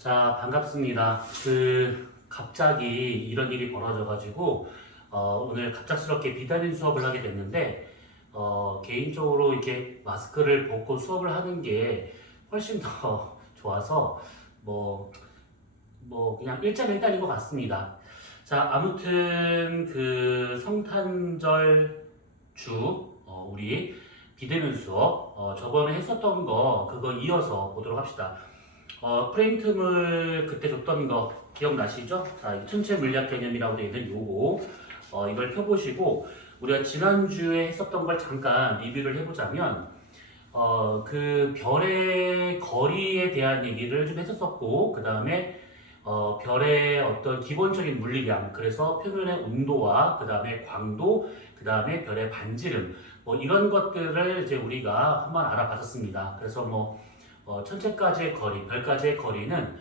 자, 반갑습니다. 갑자기 이런 일이 벌어져가지고, 오늘 갑작스럽게 비대면 수업을 하게 됐는데, 개인적으로 이렇게 마스크를 벗고 수업을 하는 게 훨씬 더 좋아서, 뭐, 그냥 일장일단인 것 같습니다. 자, 아무튼 성탄절 우리 비대면 수업, 저번에 했었던 거, 그거 이어서 보도록 합시다. 프레임틈을 그때 줬던 거 기억나시죠? 자, 이 천체 물리학 개념이라고 되어 있는 요거 이걸 펴보시고 우리가 지난주에 했었던 걸 잠깐 리뷰를 해보자면 그 별의 거리에 대한 얘기를 좀 했었었고 그 다음에 별의 어떤 기본적인 물리량 그래서 표면의 온도와 그 다음에 광도 그 다음에 별의 반지름 뭐 이런 것들을 이제 우리가 한번 알아봤었습니다. 그래서 천체까지의 거리, 별까지의 거리는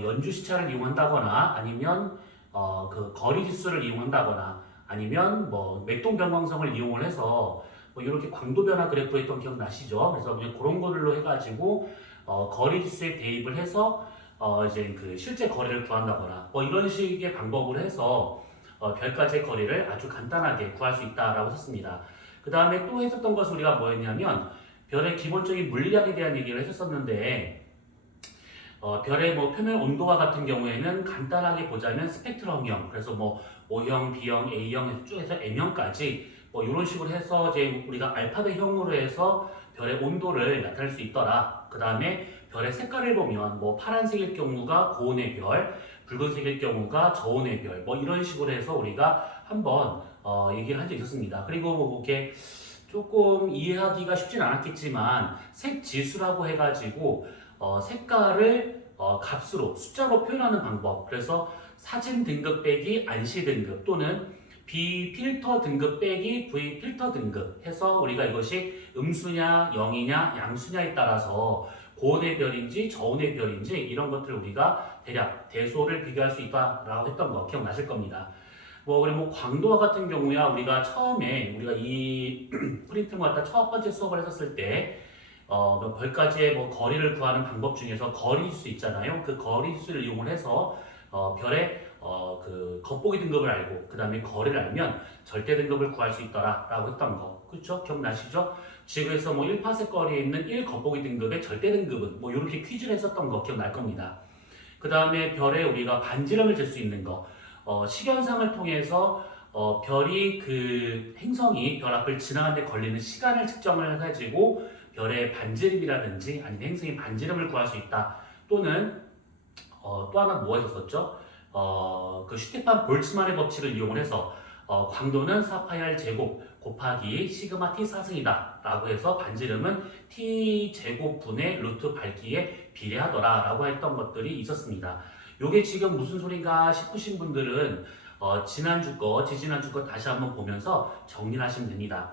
연주 시차를 이용한다거나 아니면 그 거리 지수를 이용한다거나 아니면 맥동 변광성을 이용을 해서 이렇게 광도 변화 그래프 했던 기억 나시죠? 그래서 그냥 그런 걸로 해가지고 거리 지수에 대입을 해서 이제 그 실제 거리를 구한다거나 이런 식의 방법으로 해서 별까지의 거리를 아주 간단하게 구할 수 있다라고 했습니다. 그 다음에 또 했었던 것은 우리가 뭐였냐면 별의 기본적인 물리량에 대한 얘기를 했었었는데 별의 표면 온도와 같은 경우에는 간단하게 보자면 스펙트럼형 그래서 O형, B형, A형 쭉 해서 M형까지 이런 식으로 해서 이제 우리가 알파벳형으로 해서 별의 온도를 나타낼 수 있더라. 그 다음에 별의 색깔을 보면 파란색일 경우가 고온의 별, 붉은색일 경우가 저온의 별 이런 식으로 해서 우리가 한번 얘기를 한 적이 있었습니다. 그리고 이게 조금 이해하기가 쉽진 않았겠지만 색지수라고 해가지고 색깔을 값으로 숫자로 표현하는 방법 그래서 사진 등급 빼기 안시 등급 또는 비필터 등급 빼기 V필터 등급 해서 우리가 이것이 음수냐 영이냐 양수냐에 따라서 고온의 별인지 저온의 별인지 이런 것들을 우리가 대략 대소를 비교할 수 있다라고 했던 거 기억나실 겁니다. 그리고 광도와 같은 경우야 우리가 처음에 우리가 이 프린트를 갖다 첫 번째 수업을 했었을 때 별까지의 거리를 구하는 방법 중에서 거리수 있잖아요. 그 거리수를 이용을 해서 별의 그 겉보기 등급을 알고 그 다음에 거리를 알면 절대 등급을 구할 수 있더라라고 했던 거 그렇죠? 기억나시죠? 지구에서 1파섹 거리에 있는 1 겉보기 등급의 절대 등급은 이렇게 퀴즈를 했었던 거 기억날 겁니다. 그 다음에 별에 우리가 반지름을 잴 수 있는 거 시견상을 통해서 별이 그 행성이 별 앞을 지나가는 데 걸리는 시간을 측정을 해가지고 별의 반지름이라든지 아니면 행성의 반지름을 구할 수 있다. 또는 또 하나 뭐가 있었었죠? 그 슈테판 볼츠만의 법칙을 이용을 해서 광도는 4파이R 제곱 곱하기 시그마 t 사승이다 라고 해서 반지름은 t 제곱분의 루트 밝기에 비례하더라 라고 했던 것들이 있었습니다. 요게 지금 무슨 소린가 싶으신 분들은 지난주 거, 지지난주 거 다시 한번 보면서 정리를 하시면 됩니다.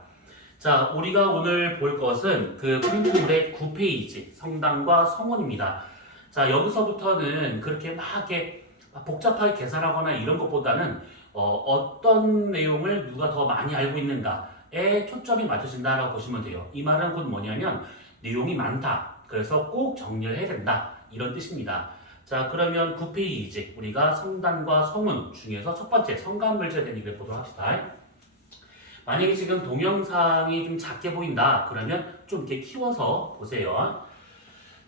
자, 우리가 오늘 볼 것은 그 프린트물의 9페이지 성당과 성원입니다. 자, 여기서부터는 그렇게 막 이렇게 복잡하게 계산하거나 이런 것보다는 어떤 내용을 누가 더 많이 알고 있는가에 초점이 맞춰진다라고 보시면 돼요. 이 말은 곧 뭐냐면 내용이 많다. 그래서 꼭 정리를 해야 된다. 이런 뜻입니다. 자, 그러면 9페이지 우리가 성단과 성운 중에서 첫 번째 성간물질에 대한 얘기를 보도록 합시다. 만약에 지금 동영상이 좀 작게 보인다 그러면 좀 이렇게 키워서 보세요.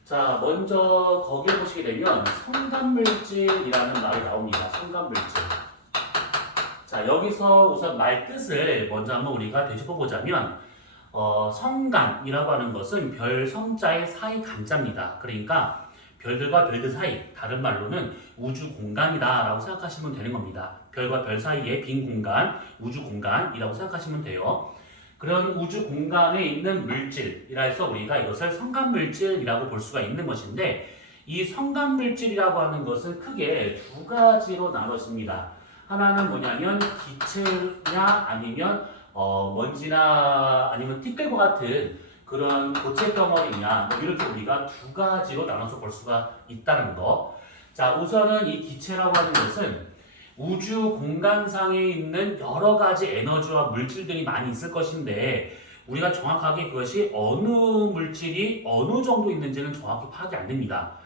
자, 먼저 거기를 보시게 되면 성간물질이라는 말이 나옵니다. 성간물질. 자, 여기서 우선 말 뜻을 먼저 한번 우리가 되짚어 보자면 성간이라고 하는 것은 별 성자의 사이 간자입니다. 그러니까 별들과 별들 사이, 다른 말로는 우주 공간이다 라고 생각하시면 되는 겁니다. 별과 별 사이의 빈 공간, 우주 공간이라고 생각하시면 돼요. 그런 우주 공간에 있는 물질이라 해서 우리가 이것을 성간물질이라고 볼 수가 있는 것인데 이 성간물질이라고 하는 것은 크게 두 가지로 나눠집니다. 하나는 뭐냐면 기체냐 아니면 먼지나 아니면 티끌과 같은 그런 고체 덩어리냐 이렇게 우리가 두 가지로 나눠서 볼 수가 있다는 거. 자, 우선은 이 기체라고 하는 것은 우주 공간상에 있는 여러 가지 에너지와 물질들이 많이 있을 것인데 우리가 정확하게 그것이 어느 물질이 어느 정도 있는지는 정확히 파악이 안 됩니다.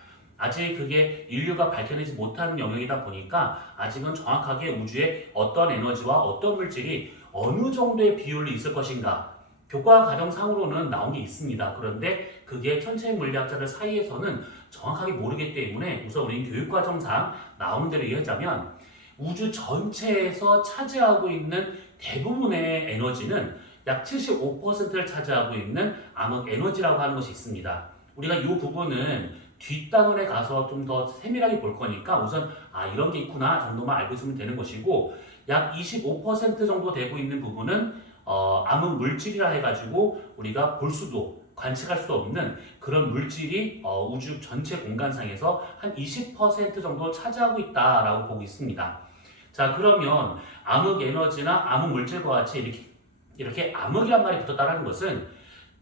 아직 그게 인류가 밝혀내지 못한 영역이다 보니까 아직은 정확하게 우주에 어떤 에너지와 어떤 물질이 어느 정도의 비율이 있을 것인가 교과 과정상으로는 나온 게 있습니다. 그런데 그게 천체 물리학자들 사이에서는 정확하게 모르기 때문에 우선 우리는 교육과정상 나오는 대로 이해하자면 우주 전체에서 차지하고 있는 대부분의 에너지는 약 75%를 차지하고 있는 암흑 에너지라고 하는 것이 있습니다. 우리가 이 부분은 뒷단원에 가서 좀 더 세밀하게 볼 거니까 우선 이런 게 있구나 정도만 알고 있으면 되는 것이고 약 25% 정도 되고 있는 부분은 암흑 물질이라 해가지고 우리가 볼 수도 관측할 수 없는 그런 물질이 우주 전체 공간상에서 한 20% 정도 차지하고 있다라고 보고 있습니다. 자, 그러면 암흑 에너지나 암흑 물질과 같이 이렇게 암흑이란 말이 붙었다는 것은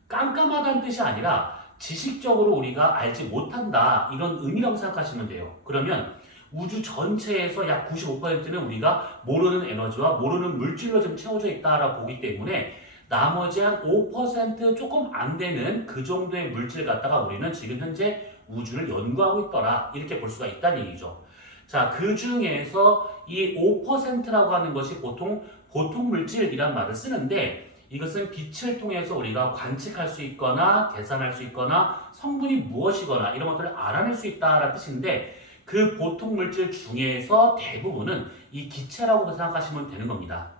깜깜하다는 뜻이 아니라 지식적으로 우리가 알지 못한다 이런 의미라고 생각하시면 돼요. 그러면 우주 전체에서 약 95%는 우리가 모르는 에너지와 모르는 물질로 좀 채워져 있다라고 보기 때문에 나머지 한 5% 조금 안 되는 그 정도의 물질 갖다가 우리는 지금 현재 우주를 연구하고 있더라 이렇게 볼 수가 있다는 얘기죠. 자, 그 중에서 이 5%라고 하는 것이 보통 물질이란 말을 쓰는데 이것은 빛을 통해서 우리가 관측할 수 있거나 계산할 수 있거나 성분이 무엇이거나 이런 것들을 알아낼 수 있다라는 뜻인데 그 보통 물질 중에서 대부분은 이 기체라고 생각하시면 되는 겁니다.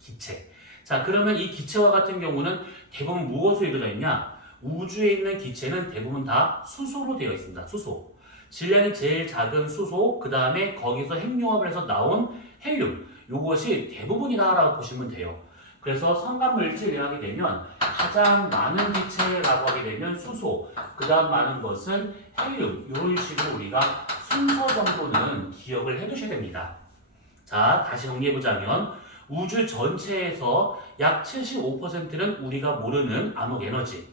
기체. 자, 그러면 이 기체와 같은 경우는 대부분 무엇으로 이루어져 있냐? 우주에 있는 기체는 대부분 다 수소로 되어 있습니다. 수소. 질량이 제일 작은 수소, 그 다음에 거기서 핵융합을 해서 나온 헬륨. 요것이 대부분이다라고 보시면 돼요. 그래서 성간물질이라고 하게 되면 가장 많은 기체라고 하게 되면 수소, 그 다음 많은 것은 헬륨. 이런 식으로 우리가 순서 정도는 기억을 해두셔야 됩니다. 자, 다시 정리해보자면 우주 전체에서 약 75%는 우리가 모르는 암흑 에너지,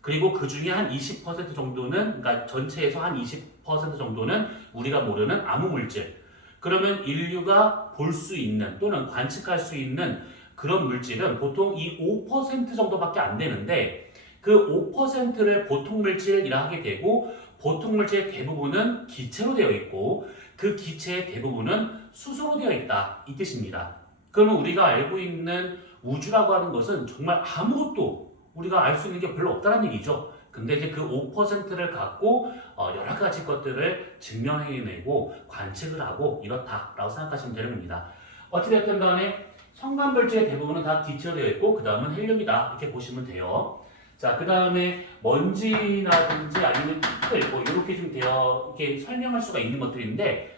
그리고 그 중에 한 20% 정도는, 그러니까 전체에서 한 20% 정도는 우리가 모르는 암흑 물질. 그러면 인류가 볼 수 있는 또는 관측할 수 있는 그런 물질은 보통 이 5% 정도밖에 안 되는데 그 5%를 보통 물질이라 하게 되고 보통 물질의 대부분은 기체로 되어 있고 그 기체의 대부분은 수소로 되어 있다 이 뜻입니다. 그러면 우리가 알고 있는 우주라고 하는 것은 정말 아무것도 우리가 알 수 있는 게 별로 없다는 얘기죠. 근데 이제 그 5%를 갖고 여러 가지 것들을 증명해내고 관측을 하고 이렇다라고 생각하시면 되는 겁니다. 어찌됐든 간에 성간물질의 대부분은 다 기체로 되어 있고 그 다음은 헬륨이다 이렇게 보시면 돼요. 자, 그 다음에 먼지라든지 아니면 티끌 뭐 이렇게 좀 이렇게 설명할 수가 있는 것들인데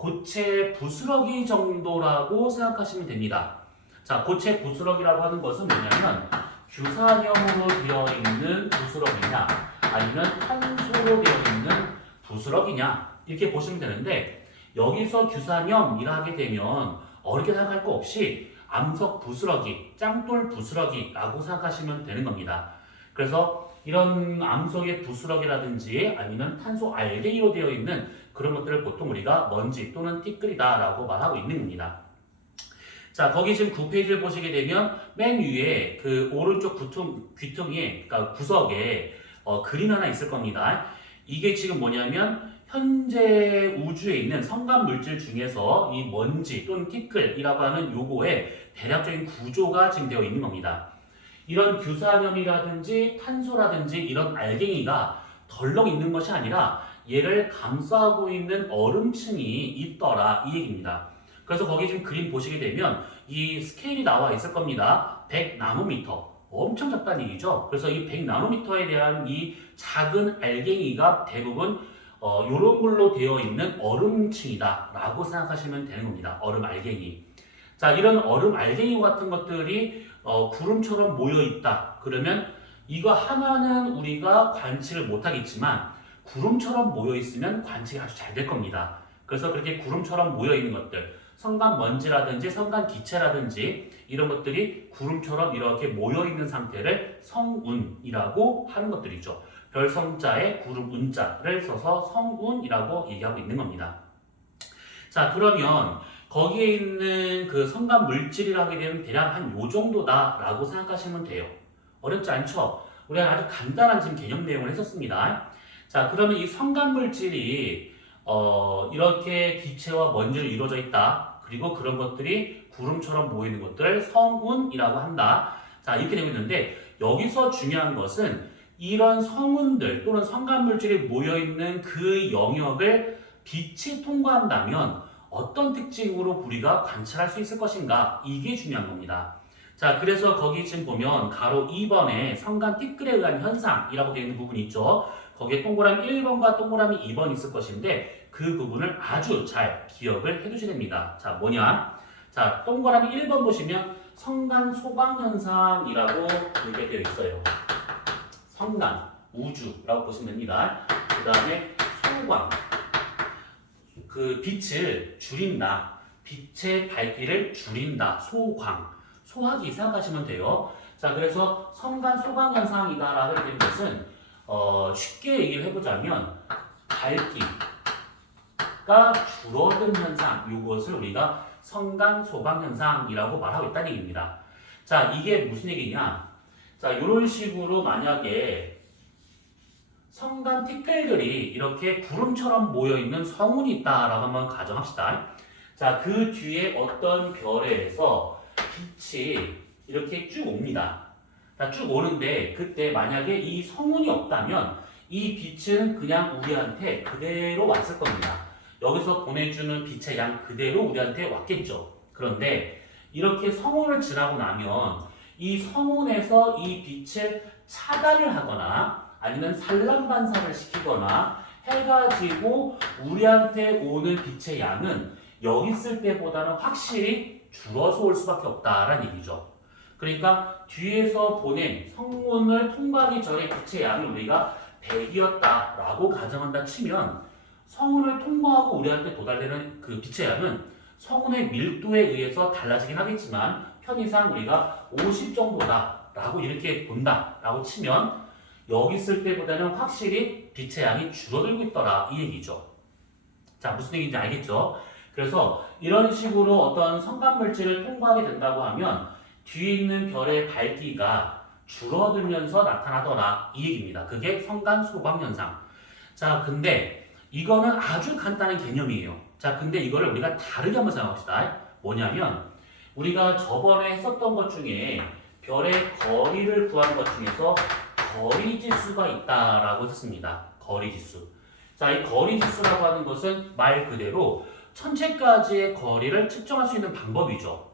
고체 부스러기 정도라고 생각하시면 됩니다. 자, 고체 부스러기라고 하는 것은 뭐냐면 규산염으로 되어 있는 부스러기냐 아니면 탄소로 되어 있는 부스러기냐 이렇게 보시면 되는데 여기서 규산염이라 하게 되면 어렵게 생각할 거 없이 암석 부스러기, 짱돌 부스러기라고 생각하시면 되는 겁니다. 그래서 이런 암석의 부스러기라든지 아니면 탄소 알갱이로 되어 있는 그런 것들을 보통 우리가 먼지 또는 티끌이다라고 말하고 있는 겁니다. 자, 거기 지금 9페이지를 보시게 되면 맨 위에 그 오른쪽 귀퉁이에, 그러니까 구석에 그림 하나 있을 겁니다. 이게 지금 뭐냐면 현재 우주에 있는 성간 물질 중에서 이 먼지 또는 티끌이라고 하는 요거의 대략적인 구조가 지금 되어 있는 겁니다. 이런 규산염이라든지 탄소라든지 이런 알갱이가 덜렁 있는 것이 아니라 얘를 감싸고 있는 얼음층이 있더라 이 얘기입니다. 그래서 거기 지금 그림 보시게 되면 이 스케일이 나와 있을 겁니다. 100나노미터. 엄청 작다는 얘기죠. 그래서 이 100나노미터에 대한 이 작은 알갱이가 대부분 이런 걸로 되어 있는 얼음층이다 라고 생각하시면 되는 겁니다. 얼음 알갱이. 자, 이런 얼음 알갱이 같은 것들이 구름처럼 모여 있다. 그러면 이거 하나는 우리가 관측을 못하겠지만 구름처럼 모여 있으면 관측이 아주 잘 될 겁니다. 그래서 그렇게 구름처럼 모여 있는 것들, 성간 먼지라든지 성간 기체라든지 이런 것들이 구름처럼 이렇게 모여 있는 상태를 성운이라고 하는 것들이죠. 별성자에 구름 운자를 써서 성운이라고 얘기하고 있는 겁니다. 자, 그러면 거기에 있는 그 성간 물질이라 하게 되면 대략 한 요 정도다라고 생각하시면 돼요. 어렵지 않죠? 우리가 아주 간단한 지금 개념 내용을 했었습니다. 자, 그러면 이 성간물질이 이렇게 기체와 먼지로 이루어져 있다. 그리고 그런 것들이 구름처럼 모이는 것들을 성운이라고 한다. 자, 이렇게 되고 있는데 여기서 중요한 것은 이런 성운들 또는 성간물질이 모여있는 그 영역을 빛이 통과한다면 어떤 특징으로 우리가 관찰할 수 있을 것인가? 이게 중요한 겁니다. 자, 그래서 거기 지금 보면 가로 2번에 성간 티끌에 의한 현상이라고 되어 있는 부분이 있죠. 거기에 동그라미 1번과 동그라미 2번 있을 것인데 그 부분을 아주 잘 기억을 해두셔야 됩니다. 자, 뭐냐? 자, 동그라미 1번 보시면 성간 소강 현상이라고 이렇게 되어 있어요. 성간, 우주라고 보시면 됩니다. 그 다음에 소광, 그 빛을 줄인다. 빛의 밝기를 줄인다. 소광, 소화기 생각하시면 돼요. 자, 그래서 성간 소광 현상이다라고 되는 것은 쉽게 얘기를 해보자면 밝기가 줄어든 현상, 이것을 우리가 성간 소강 현상이라고 말하고 있다는 얘기입니다. 자, 이게 무슨 얘기냐? 자, 이런 식으로 만약에 성간 티끌들이 이렇게 구름처럼 모여있는 성운이 있다라고 한번 가정합시다. 자, 그 뒤에 어떤 별에서 빛이 이렇게 쭉 옵니다. 자, 쭉 오는데 그때 만약에 이 성운이 없다면 이 빛은 그냥 우리한테 그대로 왔을 겁니다. 여기서 보내주는 빛의 양 그대로 우리한테 왔겠죠. 그런데 이렇게 성운을 지나고 나면 이 성운에서 이 빛을 차단을 하거나 아니면 산란반사를 시키거나 해가지고 우리한테 오는 빛의 양은 여기 있을 때보다는 확실히 줄어서 올 수밖에 없다라는 얘기죠. 그러니까 뒤에서 보낸 성운을 통과하기 전에 빛의 양을 우리가 100이었다라고 가정한다 치면 성운을 통과하고 우리한테 도달되는 그 빛의 양은 성운의 밀도에 의해서 달라지긴 하겠지만 편의상 우리가 50 정도다라고 이렇게 본다라고 치면 여기 있을 때보다는 확실히 빛의 양이 줄어들고 있더라 이 얘기죠. 자, 무슨 얘기인지 알겠죠? 그래서 이런 식으로 어떤 성간물질을 통과하게 된다고 하면 뒤에 있는 별의 밝기가 줄어들면서 나타나더라 이 얘기입니다. 그게 성간 소강 현상. 자, 근데 이거는 아주 간단한 개념이에요. 자, 근데 이거를 우리가 다르게 한번 생각합시다. 뭐냐면 우리가 저번에 했었던 것 중에 별의 거리를 구한 것 중에서 거리 지수가 있다라고 했습니다. 거리 지수. 자, 이 거리 지수라고 하는 것은 말 그대로 천체까지의 거리를 측정할 수 있는 방법이죠.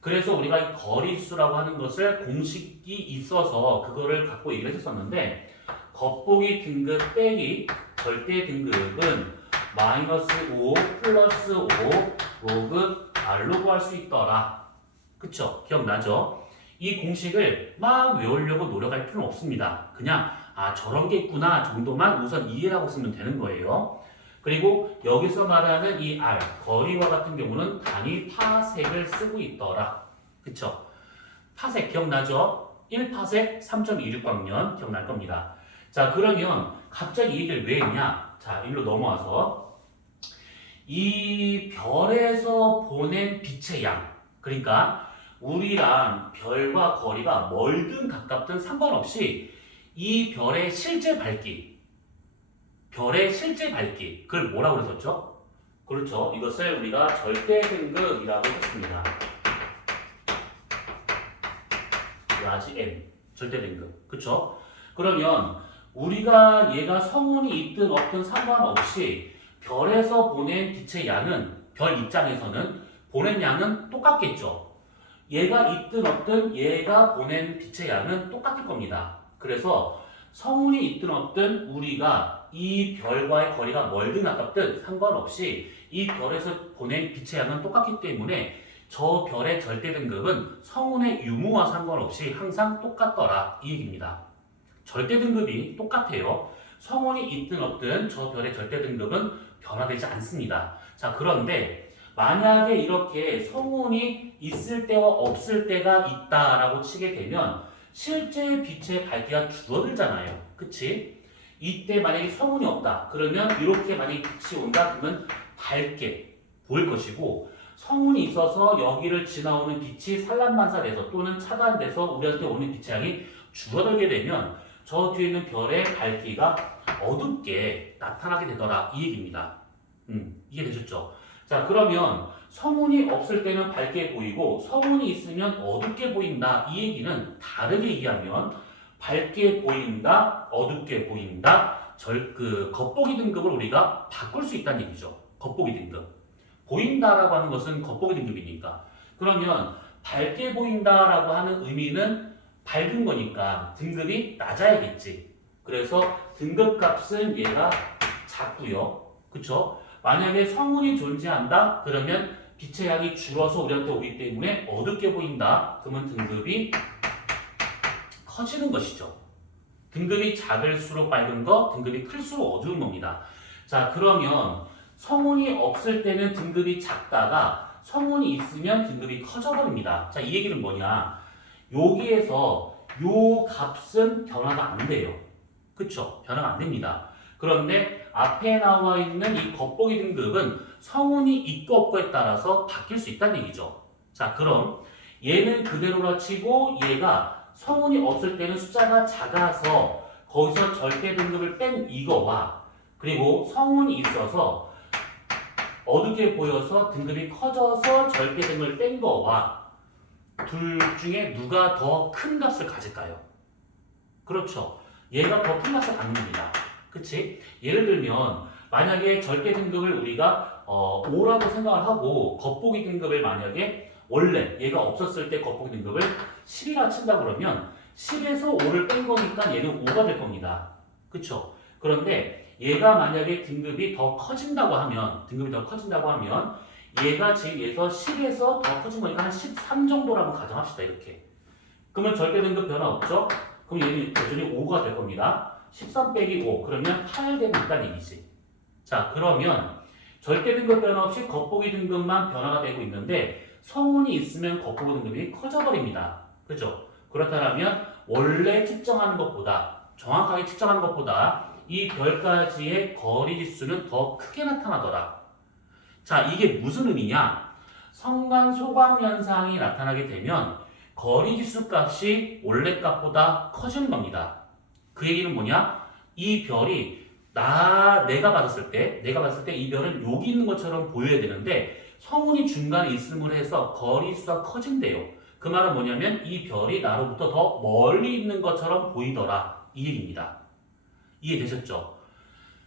그래서 우리가 이 거리 지수라고 하는 것을 공식이 있어서 그거를 갖고 얘기를 했었는데 겉보기 등급 빼기 절대 등급은 -5 플러스 5 로그 R로 구할 수 있더라. 그쵸? 기억나죠? 이 공식을 막 외우려고 노력할 필요는 없습니다. 그냥 저런 게 있구나 정도만 우선 이해를 하고 쓰면 되는 거예요. 그리고 여기서 말하는 이 R, 거리와 같은 경우는 단위 파섹을 쓰고 있더라. 그쵸? 파섹 기억나죠? 1파섹 3.26광년 기억날 겁니다. 자, 그러면 갑자기 이 얘기를 왜 했냐? 자, 일로 넘어와서 이 별에서 보낸 빛의 양, 그러니까 우리랑 별과 거리가 멀든 가깝든 상관없이 이 별의 실제 밝기, 그걸 뭐라고 그랬었죠? 그렇죠. 이것을 우리가 절대 등급이라고 했습니다. 라지 M, 절대 등급. 그렇죠? 그러면 우리가 얘가 성운이 있든 없든 상관없이 별에서 보낸 빛의 양은 별 입장에서는 보낸 양은 똑같겠죠. 얘가 있든 없든 얘가 보낸 빛의 양은 똑같을 겁니다. 그래서 성운이 있든 없든 우리가 이 별과의 거리가 멀든 가깝든 상관없이 이 별에서 보낸 빛의 양은 똑같기 때문에 저 별의 절대 등급은 성운의 유무와 상관없이 항상 똑같더라 이 얘기입니다. 절대 등급이 똑같아요. 성운이 있든 없든 저 별의 절대 등급은 변화되지 않습니다. 자, 그런데 만약에 이렇게 성운이 있을 때와 없을 때가 있다라고 치게 되면 실제 빛의 밝기가 줄어들잖아요. 그치? 이때 만약에 성운이 없다. 그러면 이렇게 만약에 빛이 온다. 그러면 밝게 보일 것이고 성운이 있어서 여기를 지나오는 빛이 산란반사돼서 또는 차단돼서 우리한테 오는 빛의 양이 줄어들게 되면 저 뒤에 있는 별의 밝기가 어둡게 나타나게 되더라 이 얘기입니다. 이해되셨죠? 자, 그러면 성운이 없을 때는 밝게 보이고 성운이 있으면 어둡게 보인다 이 얘기는 다르게 얘기하면 밝게 보인다, 어둡게 보인다, 겉보기 등급을 우리가 바꿀 수 있다는 얘기죠. 겉보기 등급. 보인다라고 하는 것은 겉보기 등급이니까. 그러면 밝게 보인다라고 하는 의미는 밝은 거니까 등급이 낮아야겠지. 그래서 등급값은 얘가 작고요. 그쵸? 만약에 성운이 존재한다? 그러면 빛의 양이 줄어서 우리한테 오기 때문에 어둡게 보인다. 그러면 등급이 커지는 것이죠. 등급이 작을수록 밝은 거, 등급이 클수록 어두운 겁니다. 자, 그러면 성운이 없을 때는 등급이 작다가 성운이 있으면 등급이 커져버립니다. 자, 이 얘기는 뭐냐? 여기에서 요 값은 변화가 안 돼요. 그쵸? 변화가 안 됩니다. 그런데 앞에 나와 있는 이 겉보기 등급은 성운이 있고 없고에 따라서 바뀔 수 있다는 얘기죠. 자, 그럼 얘는 그대로라 치고 얘가 성운이 없을 때는 숫자가 작아서 거기서 절대 등급을 뺀 이거와 그리고 성운이 있어서 어둡게 보여서 등급이 커져서 절대 등급을 뺀 거와 둘 중에 누가 더 큰 값을 가질까요? 그렇죠. 얘가 더 큰 값을 갖는 겁니다. 그치? 예를 들면 만약에 절대 등급을 우리가 5라고 생각을 하고 겉보기 등급을 만약에 원래 얘가 없었을 때 겉보기 등급을 10이라 친다 그러면 10에서 5를 뺀 거니까 얘는 5가 될 겁니다. 그쵸? 그런데 얘가 만약에 등급이 더 커진다고 하면 얘가 지금 얘에서 10에서 더 커진 거니까 한 13 정도라고 가정합시다. 이렇게. 그러면 절대 등급 변화 없죠? 그럼 얘는 여전히 5가 될 겁니다. 13 빼기 5 그러면 8 되고 있다는 얘기지. 자, 그러면 절대 등급 변화 없이 겉보기 등급만 변화가 되고 있는데 성운이 있으면 겉보기 등급이 커져버립니다. 그죠? 그렇다면 원래 측정하는 것보다 정확하게 측정하는 것보다 이 별까지의 거리 지수는 더 크게 나타나더라. 자, 이게 무슨 의미냐? 성간 소각 현상이 나타나게 되면 거리 지수 값이 원래 값보다 커지는 겁니다. 그 얘기는 뭐냐? 이 별이 내가 봤을 때 이 별은 여기 있는 것처럼 보여야 되는데 성운이 중간에 있음을 해서 거리 지수가 커진대요. 그 말은 뭐냐면 이 별이 나로부터 더 멀리 있는 것처럼 보이더라. 이 얘기입니다. 이해되셨죠?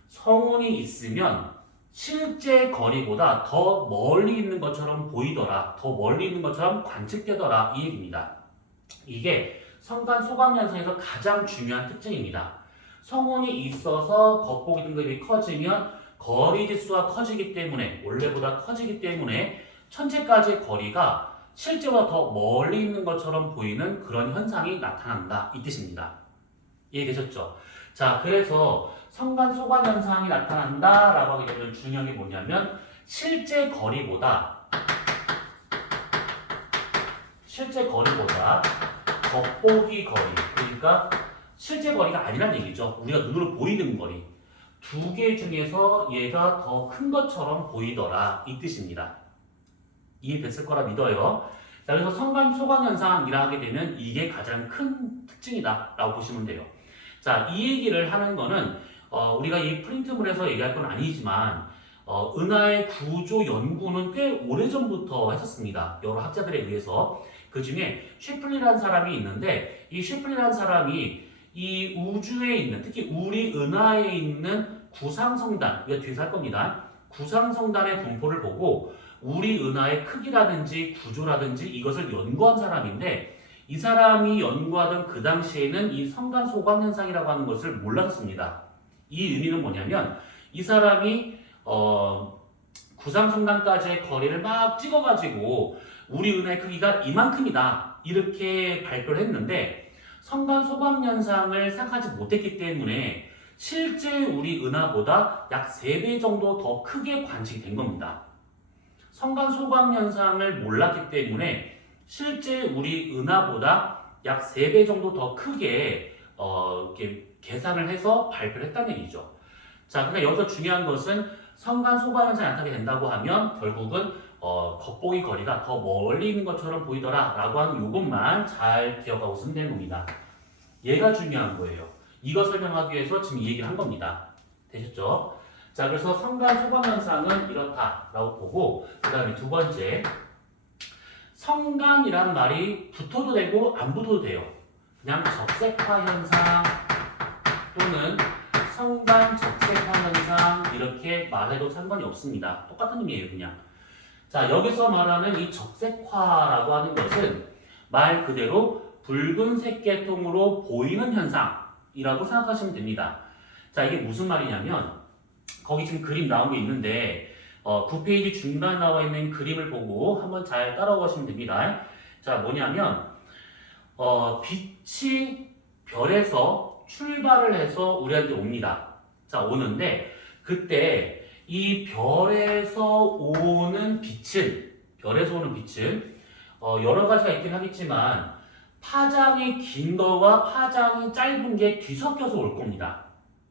성운이 있으면 실제 거리보다 더 멀리 있는 것처럼 보이더라. 더 멀리 있는 것처럼 관측되더라. 이 얘기입니다. 이게 성간 소각 현상에서 가장 중요한 특징입니다. 성운이 있어서 겉보기 등급이 커지면 거리 지수가 커지기 때문에 원래보다 커지기 때문에 천체까지의 거리가 실제보다 더 멀리 있는 것처럼 보이는 그런 현상이 나타난다. 이 뜻입니다. 이해되셨죠? 자, 그래서 성간 소각 현상이 나타난다 라고 하게 되면 중요한 게 뭐냐면 실제 거리보다 겉보기 거리, 그러니까 실제 거리가 아니란 얘기죠. 우리가 눈으로 보이는 거리. 두 개 중에서 얘가 더 큰 것처럼 보이더라. 이 뜻입니다. 이해됐을 거라 믿어요. 자, 그래서 성간 소각 현상이라 하게 되면 이게 가장 큰 특징이다 라고 보시면 돼요. 자, 이 얘기를 하는 거는 우리가 이 프린트물에서 얘기할 건 아니지만 은하의 구조 연구는 꽤 오래전부터 했었습니다. 여러 학자들에 의해서. 그 중에 쉐플리라는 사람이 있는데 이 쉐플리라는 사람이 이 우주에 있는, 특히 우리 은하에 있는 구상성단, 우리가 뒤에서 할 겁니다. 구상성단의 분포를 보고 우리 은하의 크기라든지 구조라든지 이것을 연구한 사람인데 이 사람이 연구하던 그 당시에는 이 성간 소각 현상이라고 하는 것을 몰랐습니다. 이 의미는 뭐냐면 이 사람이 구상성단까지의 거리를 막 찍어가지고 우리 은하의 크기가 이만큼이다 이렇게 발표를 했는데 성간 소각 현상을 생각하지 못했기 때문에 실제 우리 은하보다 약 3배 정도 더 크게 관측이 된 겁니다. 성간 소각 현상을 몰랐기 때문에 실제 우리 은하보다 약 3배 정도 더 크게 이렇게 계산을 해서 발표를 했다는 얘기죠. 자, 그러니까 여기서 중요한 것은 성간 소각 현상이 나타나게 된다고 하면 결국은 겉보기 거리가 더 멀리 있는 것처럼 보이더라 라고 하는 이것만 잘 기억하고 쓰면 되는 겁니다. 얘가 중요한 거예요. 이거 설명하기 위해서 지금 이 얘기를 한 겁니다. 되셨죠? 자, 그래서 성간 소강 현상은 이렇다라고 보고, 그 다음에 두 번째, 성간이란 말이 붙어도 되고 안 붙어도 돼요. 그냥 적색화 현상 또는 성간 적색화 현상 이렇게 말해도 상관이 없습니다. 똑같은 의미예요, 그냥. 자, 여기서 말하는 이 적색화라고 하는 것은 말 그대로 붉은색 계통으로 보이는 현상이라고 생각하시면 됩니다. 자, 이게 무슨 말이냐면 거기 지금 그림 나온 게 있는데 9페이지 중간에 나와 있는 그림을 보고 한번 잘 따라오시면 됩니다. 자, 뭐냐면 빛이 별에서 출발을 해서 우리한테 옵니다. 자, 오는데 그때 이 별에서 오는 빛은 여러 가지가 있긴 하겠지만 파장이 긴 거와 파장이 짧은 게 뒤섞여서 올 겁니다.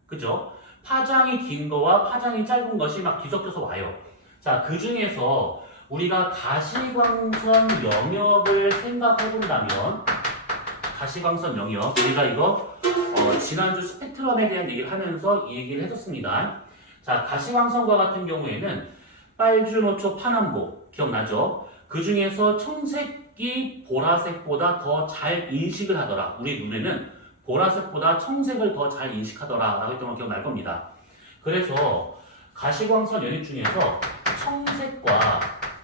그죠? 파장이 긴 거와 파장이 짧은 것이 막 뒤섞여서 와요. 자, 그 중에서 우리가 가시광선 영역을 생각해 본다면, 가시광선 영역, 우리가 이거 지난주 스펙트럼에 대한 얘기를 하면서 이 얘기를 했었습니다. 자, 가시광선과 같은 경우에는 빨주노초 파남보 기억나죠? 그 중에서 청색이 보라색보다 더 잘 인식을 하더라. 우리 눈에는 보라색보다 청색을 더 잘 인식하더라 라고 했던 거 기억날 겁니다. 그래서 가시광선 연익 중에서 청색과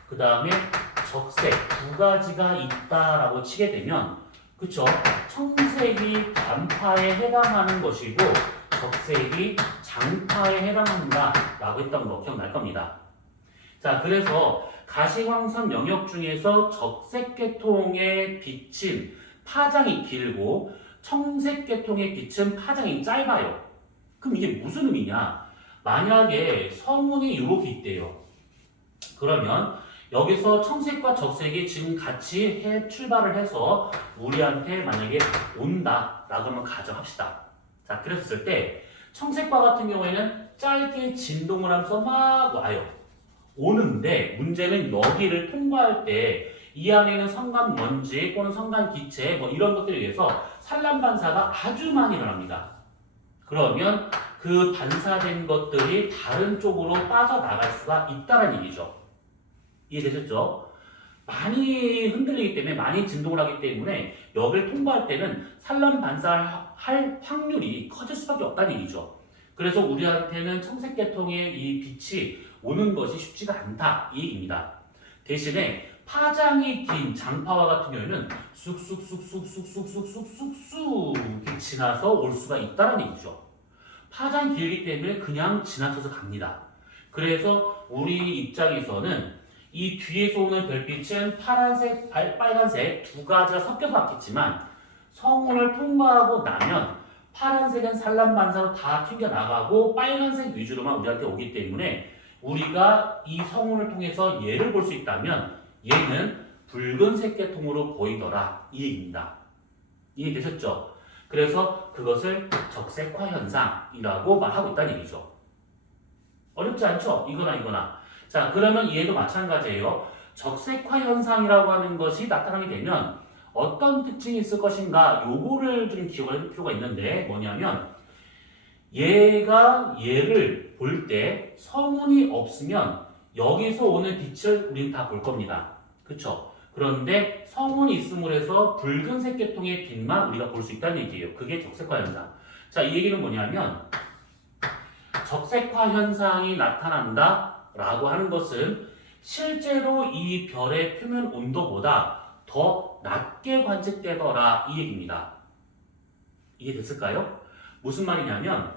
그 다음에 적색 두 가지가 있다라고 치게 되면, 그쵸? 청색이 단파에 해당하는 것이고 적색이 장파에 해당한다 라고 했던 거 기억날 겁니다. 자, 그래서 가시광선 영역 중에서 적색 계통의 빛은 파장이 길고 청색 계통의 빛은 파장이 짧아요. 그럼 이게 무슨 의미냐? 만약에 성운이 이렇게 있대요. 그러면 여기서 청색과 적색이 지금 같이 출발을 해서 우리한테 만약에 온다 라고 한번 가정합시다. 자, 그랬을 때 청색과 같은 경우에는 짧게 진동을 하면서 막 와요. 오는데 문제는 여기를 통과할 때 이 안에는 성간 먼지 또는 성간 기체 뭐 이런 것들에 의해서 산란 반사가 아주 많이 일어납니다. 그러면 그 반사된 것들이 다른 쪽으로 빠져나갈 수가 있다는 얘기죠. 이해되셨죠? 많이 흔들리기 때문에, 많이 진동을 하기 때문에 여기를 통과할 때는 산란 반사할 확률이 커질 수밖에 없다는 얘기죠. 그래서 우리한테는 청색 계통의 이 빛이 오는 것이 쉽지가 않다 이 얘기입니다. 대신에 파장이 긴 장파와 같은 경우에는 쑥쑥쑥쑥쑥쑥쑥쑥쑥 지나서 올 수가 있다는 얘기죠. 파장이 길기 때문에 그냥 지나쳐서 갑니다. 그래서 우리 입장에서는 이 뒤에서 오는 별빛은 파란색, 빨간색 두 가지가 섞여서 왔겠지만 성운을 통과하고 나면 파란색은 산란 반사로 다 튕겨나가고 빨간색 위주로만 우리한테 오기 때문에 우리가 이 성운을 통해서 얘를 볼 수 있다면 얘는 붉은색 계통으로 보이더라 이 얘기입니다. 이해되셨죠? 그래서 그것을 적색화 현상이라고 말하고 있다는 얘기죠. 어렵지 않죠? 이거나. 자, 그러면 얘도 마찬가지예요. 적색화 현상이라고 하는 것이 나타나게 되면 어떤 특징이 있을 것인가, 요거를 좀 기억을 해둘 필요가 있는데 뭐냐면 얘를 볼 때 성운이 없으면 여기서 오는 빛을 우리는 다 볼 겁니다. 그쵸? 그런데 성운이 있음으로 해서 붉은색 계통의 빛만 우리가 볼 수 있다는 얘기예요. 그게 적색화 현상. 자, 이 얘기는 뭐냐면 적색화 현상이 나타난다 라고 하는 것은 실제로 이 별의 표면 온도보다 더 낮게 관측되더라 이 얘기입니다. 이해됐을까요? 무슨 말이냐면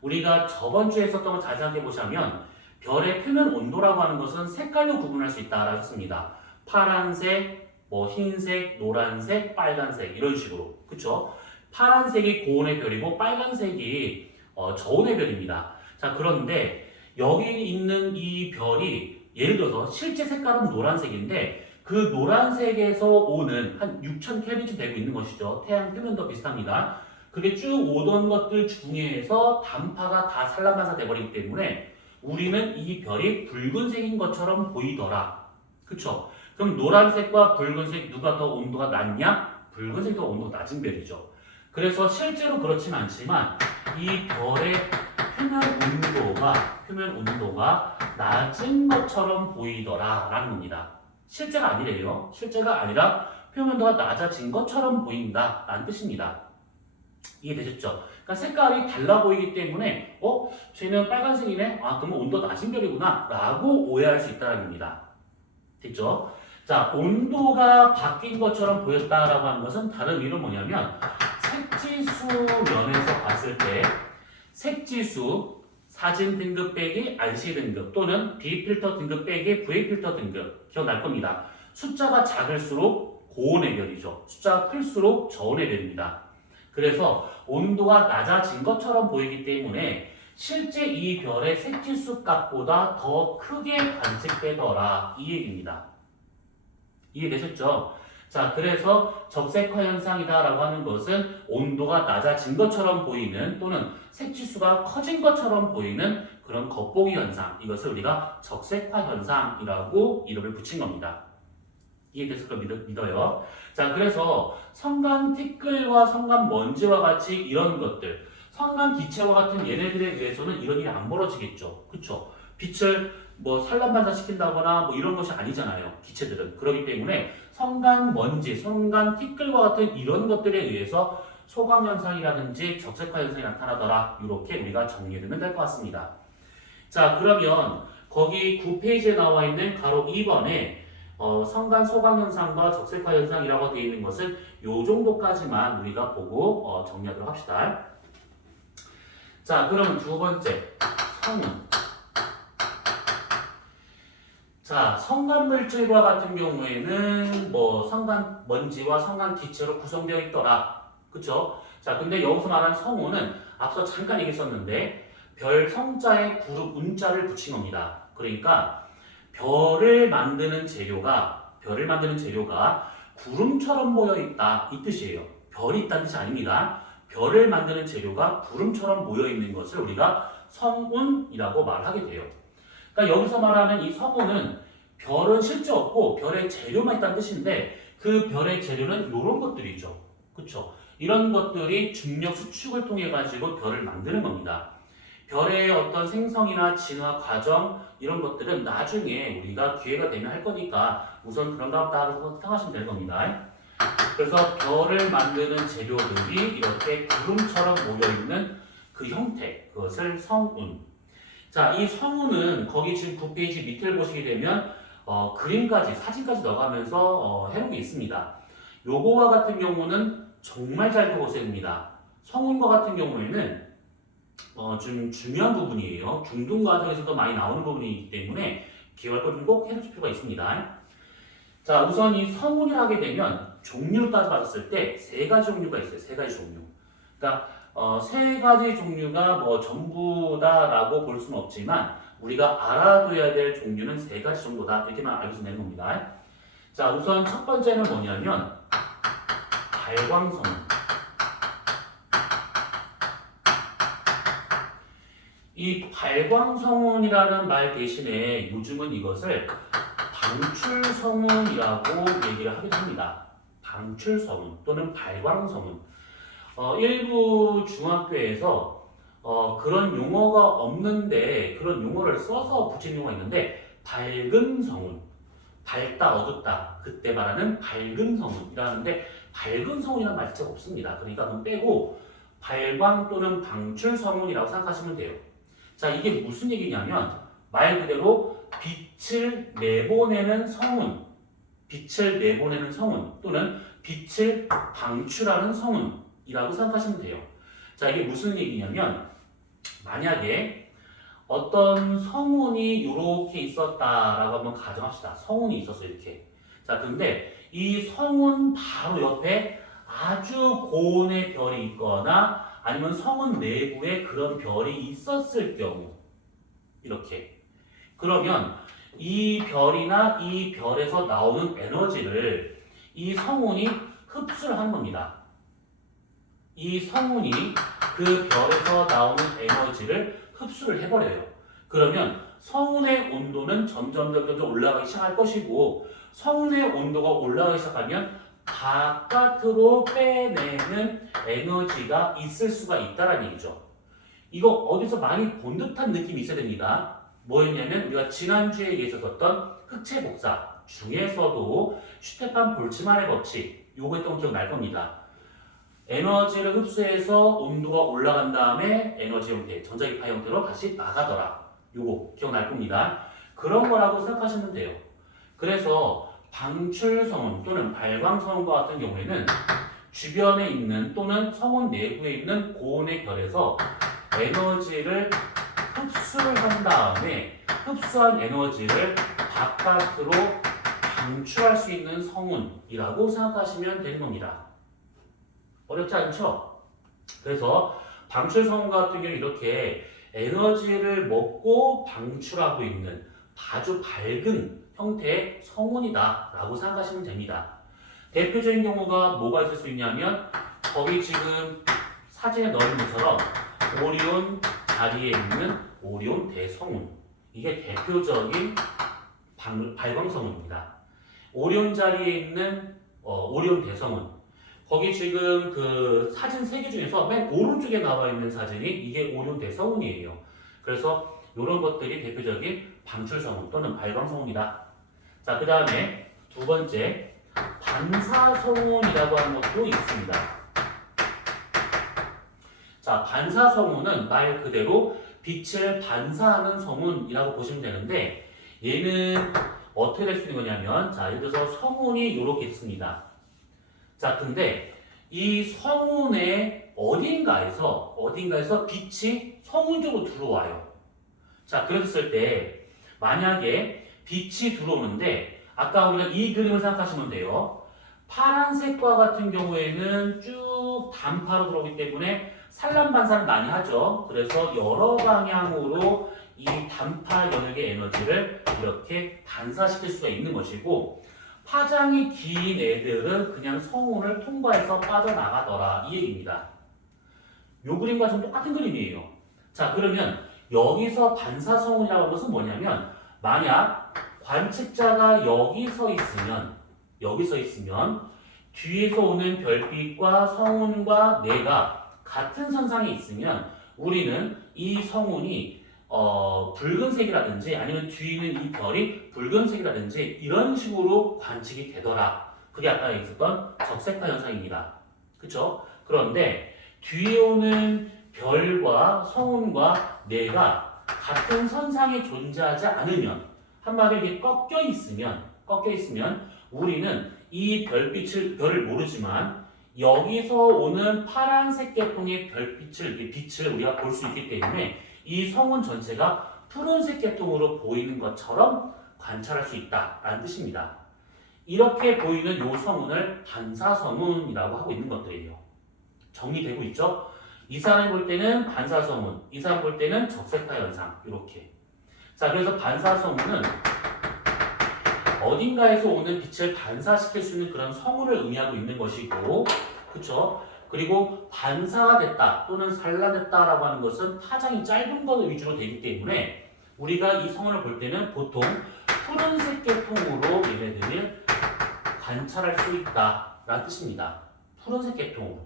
우리가 저번 주에 썼던 거 자세하게 보시면 별의 표면 온도라고 하는 것은 색깔로 구분할 수 있다라고 했습니다. 파란색, 흰색, 노란색, 빨간색 이런 식으로. 그쵸? 파란색이 고온의 별이고 빨간색이 저온의 별입니다. 자, 그런데 여기 있는 이 별이 예를 들어서 실제 색깔은 노란색인데 그 노란색에서 오는 한 6000 켈빈쯤 되고 있는 것이죠. 태양 표면도 비슷합니다. 그게 쭉 오던 것들 중에서 단파가 다 산란반사 돼버리기 때문에 우리는 이 별이 붉은색인 것처럼 보이더라. 그쵸? 그럼 노란색과 붉은색 누가 더 온도가 낮냐? 붉은색이 더 온도가 낮은 별이죠. 그래서 실제로 그렇진 않지만 이 별의 표면 온도가 낮은 것처럼 보이더라라는 겁니다. 실제가 아니래요. 실제가 아니라 표면 온도가 낮아진 것처럼 보인다라는 뜻입니다. 이해되셨죠? 그러니까 색깔이 달라 보이기 때문에 쟤는 빨간색이네? 아, 그러면 온도 낮은 별이구나 라고 오해할 수 있다는 겁니다. 됐죠? 자, 온도가 바뀐 것처럼 보였다라고 하는 것은 다른 의미로 뭐냐면 색지수 면에서 봤을 때 색지수 사진 등급 빼기 안시 등급 또는 B필터 등급 빼기 V필터 등급 기억날 겁니다. 숫자가 작을수록 고온의 별이죠. 숫자가 클수록 저온의 별입니다. 그래서 온도가 낮아진 것처럼 보이기 때문에 실제 이 별의 색지수 값보다 더 크게 관측되더라 이 얘기입니다. 이해되셨죠? 자, 그래서 적색화 현상이다라고 하는 것은 온도가 낮아진 것처럼 보이는 또는 색지수가 커진 것처럼 보이는 그런 겉보기 현상, 이것을 우리가 적색화 현상이라고 이름을 붙인 겁니다. 이해됐을 걸 믿어요. 자, 그래서 성간 티끌과 성간 먼지와 같이 이런 것들, 성간 기체와 같은 얘네들에 의해서는 이런 일이 안 벌어지겠죠. 그쵸? 빛을 산란 반사시킨다거나 이런 것이 아니잖아요. 기체들은. 그렇기 때문에 성간 먼지, 성간 티끌과 같은 이런 것들에 의해서 소광현상이라든지 적색화 현상이 나타나더라. 이렇게 우리가 정리해두면 될 것 같습니다. 자, 그러면 거기 9페이지에 나와 있는 가로 2번에 성간 소광현상과 적색화 현상이라고 되어 있는 것은 요 정도까지만 우리가 보고 정리하도록 합시다. 자, 그럼 두 번째 성운. 자, 성간 물질과 같은 경우에는 성간 먼지와 성간 기체로 구성되어 있더라. 그쵸? 자, 근데 여기서 말하는 성운은 앞서 잠깐 얘기했었는데 별 성자에 그룹 운자를 붙인 겁니다. 그러니까 별을 만드는 재료가 구름처럼 모여 있다 이 뜻이에요. 별이 있다는 뜻이 아닙니다. 별을 만드는 재료가 구름처럼 모여 있는 것을 우리가 성운이라고 말하게 돼요. 그러니까 여기서 말하는 이 성운은 별은 실제 없고 별의 재료만 있다는 뜻인데 그 별의 재료는 이런 것들이죠. 그쵸? 이런 것들이 중력 수축을 통해 가지고 별을 만드는 겁니다. 별의 어떤 생성이나 진화 과정 이런 것들은 나중에 우리가 기회가 되면 할 거니까 우선 그런가 보다 하고 생각하시면 될 겁니다. 그래서 별을 만드는 재료들이 이렇게 구름처럼 모여있는 그 형태, 그것을 성운. 자, 이 성운은 거기 지금 9페이지 밑을 보시게 되면 그림까지, 사진까지 넣어가면서 해놓은 게 있습니다. 요거와 같은 경우는 정말 잘 보세요 됩니다. 성운과 같은 경우에는 좀 중요한 부분이에요. 중등 과정에서도 많이 나오는 부분이기 때문에 기억할 걸 좀 꼭 해두실 필요가 있습니다. 자, 우선 이 성운을 하게 되면 종류를 따져봤을 때 세 가지 종류가 있어요. 세 가지 종류. 그러니까 세 가지 종류가 전부다라고 볼 수는 없지만 우리가 알아둬야 될 종류는 세 가지 정도다. 이렇게만 알고 있으면 되는 겁니다. 자, 우선 첫 번째는 뭐냐면 발광성운. 이 발광성운이라는 말 대신에 요즘은 이것을 방출성운이라고 얘기를 하기도 합니다. 방출성운 또는 발광성운. 일부 중학교에서 그런 용어가 없는데 그런 용어를 써서 붙인 용어가 있는데 밝은 성운, 밝다 어둡다 그때 말하는 밝은 성운이라는데 밝은 성운이라는 말 자체가 없습니다. 그러니까 그건 빼고 발광 또는 방출 성운이라고 생각하시면 돼요. 자, 이게 무슨 얘기냐면 말 그대로 빛을 내보내는 성운, 또는 빛을 방출하는 성운이라고 생각하시면 돼요. 자, 이게 무슨 얘기냐면 만약에 어떤 성운이 이렇게 있었다라고 한번 가정합시다. 성운이 있었어요, 이렇게. 자, 근데 이 성운 바로 옆에 아주 고온의 별이 있거나 아니면 성운 내부에 그런 별이 있었을 경우 이렇게 그러면 이 별이나 이 별에서 나오는 에너지를 이 성운이 흡수를 하는 겁니다. 이 성운이 그 별에서 나오는 에너지를 흡수를 해버려요. 그러면 성운의 온도는 점점 올라가기 시작할 것이고 성운의 온도가 올라가기 시작하면 바깥으로 빼내는 에너지가 있을 수가 있다는 얘기죠. 이거 어디서 많이 본 듯한 느낌이 있어야 됩니다. 뭐였냐면 우리가 지난주에 있었던 흑체 복사 중에서도 슈테판 볼츠만의 법칙 요거 했던 거 기억날 겁니다. 에너지를 흡수해서 온도가 올라간 다음에 에너지 형태, 전자기파 형태로 다시 나가더라. 요거 기억날 겁니다. 그런 거라고 생각하시면 돼요. 그래서 방출성운 또는 발광성운과 같은 경우에는 주변에 있는 또는 성운 내부에 있는 고온의 별에서 에너지를 흡수를 한 다음에 흡수한 에너지를 바깥으로 방출할 수 있는 성운이라고 생각하시면 되는 겁니다. 어렵지 않죠? 그래서 방출 성운 같은 경우 이렇게 에너지를 먹고 방출하고 있는 아주 밝은 형태의 성운이다 라고 생각하시면 됩니다. 대표적인 경우가 뭐가 있을 수 있냐면 거기 지금 사진에 넣은 것처럼 오리온 자리에 있는 오리온 대성운, 이게 대표적인 발광성운입니다. 오리온 자리에 있는 오리온 대성운, 거기 지금 그 사진 3개 중에서 맨 오른쪽에 나와 있는 사진이 이게 오리온 대성운이에요. 그래서 이런 것들이 대표적인 방출성운 또는 발광성운이다. 자, 그 다음에 두 번째 반사성운이라고 하는 것도 있습니다. 자, 반사성운은 말 그대로 빛을 반사하는 성운이라고 보시면 되는데 얘는 어떻게 될 수 있는 거냐면 자, 예를 들어서 성운이 이렇게 있습니다. 자, 근데 이 성운의 어딘가에서 빛이 성운 쪽으로 들어와요. 자, 그랬을 때 만약에 빛이 들어오는데 아까 우리가 이 그림을 생각하시면 돼요. 파란색과 같은 경우에는 쭉 단파로 들어오기 때문에 산란 반사를 많이 하죠. 그래서 여러 방향으로 이 단파 영역의 에너지를 이렇게 반사시킬 수가 있는 것이고, 파장이 긴 애들은 그냥 성운을 통과해서 빠져나가더라, 이 얘기입니다. 요 그림과 좀 똑같은 그림이에요. 자, 그러면 여기서 반사성운이라고 하는 것은 뭐냐면 만약 관측자가 여기 서 있으면 뒤에서 오는 별빛과 성운과 내가 같은 선상에 있으면 우리는 이 성운이 붉은색이라든지 아니면 뒤에 있는 이 별이 붉은색이라든지 이런 식으로 관측이 되더라. 그게 아까 있었던 적색파 현상입니다. 그쵸? 그런데 뒤에 오는 별과 성운과 내가 같은 선상에 존재하지 않으면, 한마디로 이렇게 꺾여 있으면 우리는 이 별을 모르지만 여기서 오는 파란색 계통의 빛을 우리가 볼 수 있기 때문에 이 성운 전체가 푸른색 계통으로 보이는 것처럼 관찰할 수 있다라는 뜻입니다. 이렇게 보이는 이 성운을 반사성운이라고 하고 있는 것들이에요. 정리되고 있죠? 이 사람이 볼 때는 반사성운, 이 사람 볼 때는 적색파 현상, 이렇게. 자, 그래서 반사성운은 어딘가에서 오는 빛을 반사시킬 수 있는 그런 성운을 의미하고 있는 것이고, 그쵸? 그리고 반사가 됐다 또는 산란됐다라고 하는 것은 파장이 짧은 것 위주로 되기 때문에 우리가 이 성운을 볼 때는 보통 푸른색 계통으로 얘네들을 관찰할 수 있다라는 뜻입니다. 푸른색 계통으로.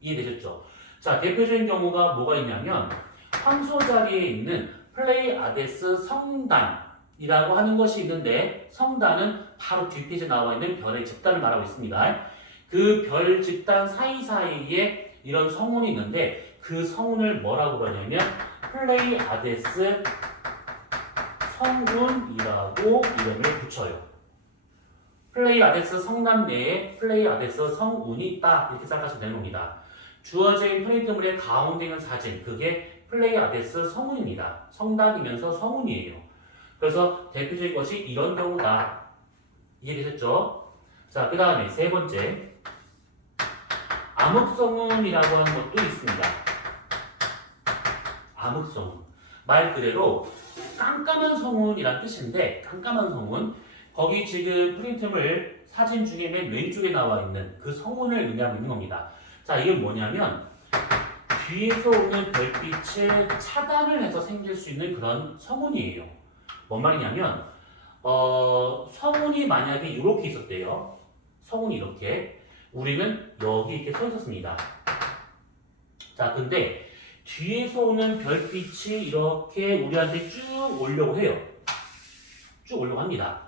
이해되셨죠? 자, 대표적인 경우가 뭐가 있냐면 황소 자리에 있는 플레이아데스 성단이라고 하는 것이 있는데, 성단은 바로 뒷페이지에 나와 있는 별의 집단을 말하고 있습니다. 그 별 집단 사이사이에 이런 성운이 있는데 그 성운을 뭐라고 그러냐면 플레이아데스 성운이라고 이름을 붙여요. 플레이아데스 성단 내에 플레이아데스 성운이 있다, 이렇게 생각하시면 되는 겁니다. 주어진 프린트물의 가운데 있는 사진, 그게 플레이아데스 성운입니다. 성단이면서 성운이에요. 그래서 대표적인 것이 이런 경우다. 이해되셨죠? 자, 그 다음에 세 번째, 암흑성운이라고 하는 것도 있습니다. 암흑성운, 말 그대로 깜깜한 성운이란 뜻인데, 깜깜한 성운, 거기 지금 프린트물 사진 중에 맨 왼쪽에 나와 있는 그 성운을 의미하고 있는 겁니다. 자, 이게 뭐냐면 뒤에서 오는 별빛을 차단을 해서 생길 수 있는 그런 성운이에요. 뭔 말이냐면 성운이 만약에 이렇게 있었대요. 성운이 이렇게, 우리는 여기 이렇게 서 있었습니다. 자, 근데 뒤에서 오는 별빛이 이렇게 우리한테 쭉 오려고 해요. 쭉 오려고 합니다.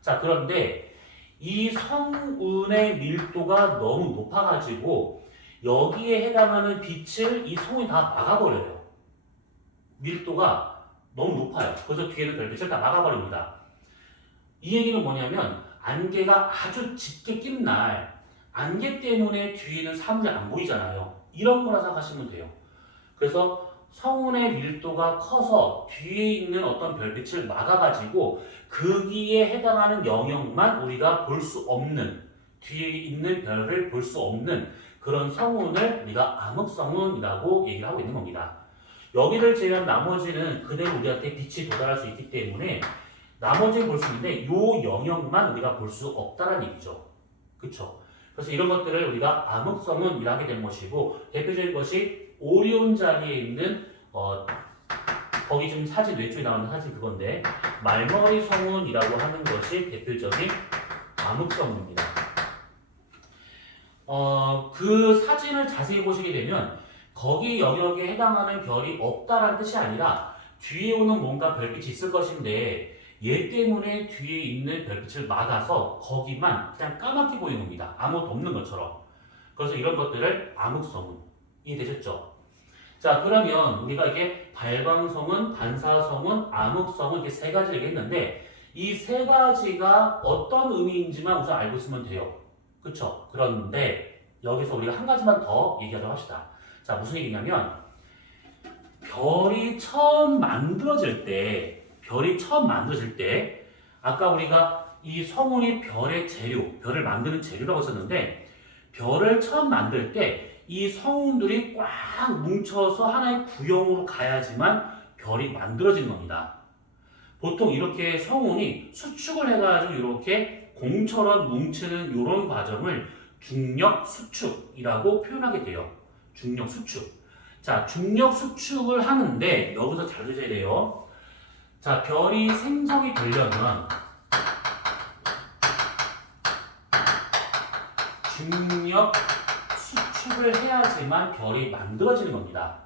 자, 그런데 이 성운의 밀도가 너무 높아가지고 여기에 해당하는 빛을 이 성운이 다 막아버려요. 밀도가 너무 높아요. 그래서 뒤에는 별빛을 다 막아버립니다. 이 얘기는 뭐냐면 안개가 아주 짙게 낀 날, 안개 때문에 뒤에는 사물이 안 보이잖아요. 이런 거라 생각하시면 돼요. 그래서 성운의 밀도가 커서 뒤에 있는 어떤 별빛을 막아가지고 거기에 해당하는 영역만 우리가 볼 수 없는, 뒤에 있는 별을 볼 수 없는 그런 성운을 우리가 암흑성운이라고 얘기를 하고 있는 겁니다. 여기를 제외한 나머지는 그대로 우리한테 빛이 도달할 수 있기 때문에 나머지는 볼 수 있는데 이 영역만 우리가 볼 수 없다는 얘기죠. 그쵸? 그래서 이런 것들을 우리가 암흑성운이라고 하게 된 것이고, 대표적인 것이 오리온 자리에 있는 거기 지금 사진 왼쪽에 나오는 사진 그건데 말머리 성운이라고 하는 것이 대표적인 암흑성운입니다. 그 사진을 자세히 보시게 되면 거기 영역에 해당하는 별이 없다라는 뜻이 아니라 뒤에 오는 뭔가 별빛이 있을 것인데 얘 때문에 뒤에 있는 별빛을 막아서 거기만 그냥 까맣게 보이는 겁니다. 아무것도 없는 것처럼. 그래서 이런 것들을 암흑성운. 이해되셨죠? 자, 그러면 우리가 이게 발광성운, 반사성운, 암흑성운 이렇게 세 가지를 얘기했는데 이 세 가지가 어떤 의미인지만 우선 알고 있으면 돼요. 그쵸? 그런데 여기서 우리가 한 가지만 더 얘기하도록 합시다. 자, 무슨 얘기냐면 별이 처음 만들어질 때 아까 우리가 이 성운이 별의 재료, 별을 만드는 재료라고 했었는데 별을 처음 만들 때 이 성운들이 꽉 뭉쳐서 하나의 구형으로 가야지만 별이 만들어지는 겁니다. 보통 이렇게 성운이 수축을 해가지고 이렇게 공처럼 뭉치는 이런 과정을 중력 수축이라고 표현하게 돼요. 중력 수축. 자, 중력 수축을 하는데 여기서 잘 보셔야 돼요. 자, 별이 생성이 되려면 중력 수축을 해야지만 별이 만들어지는 겁니다.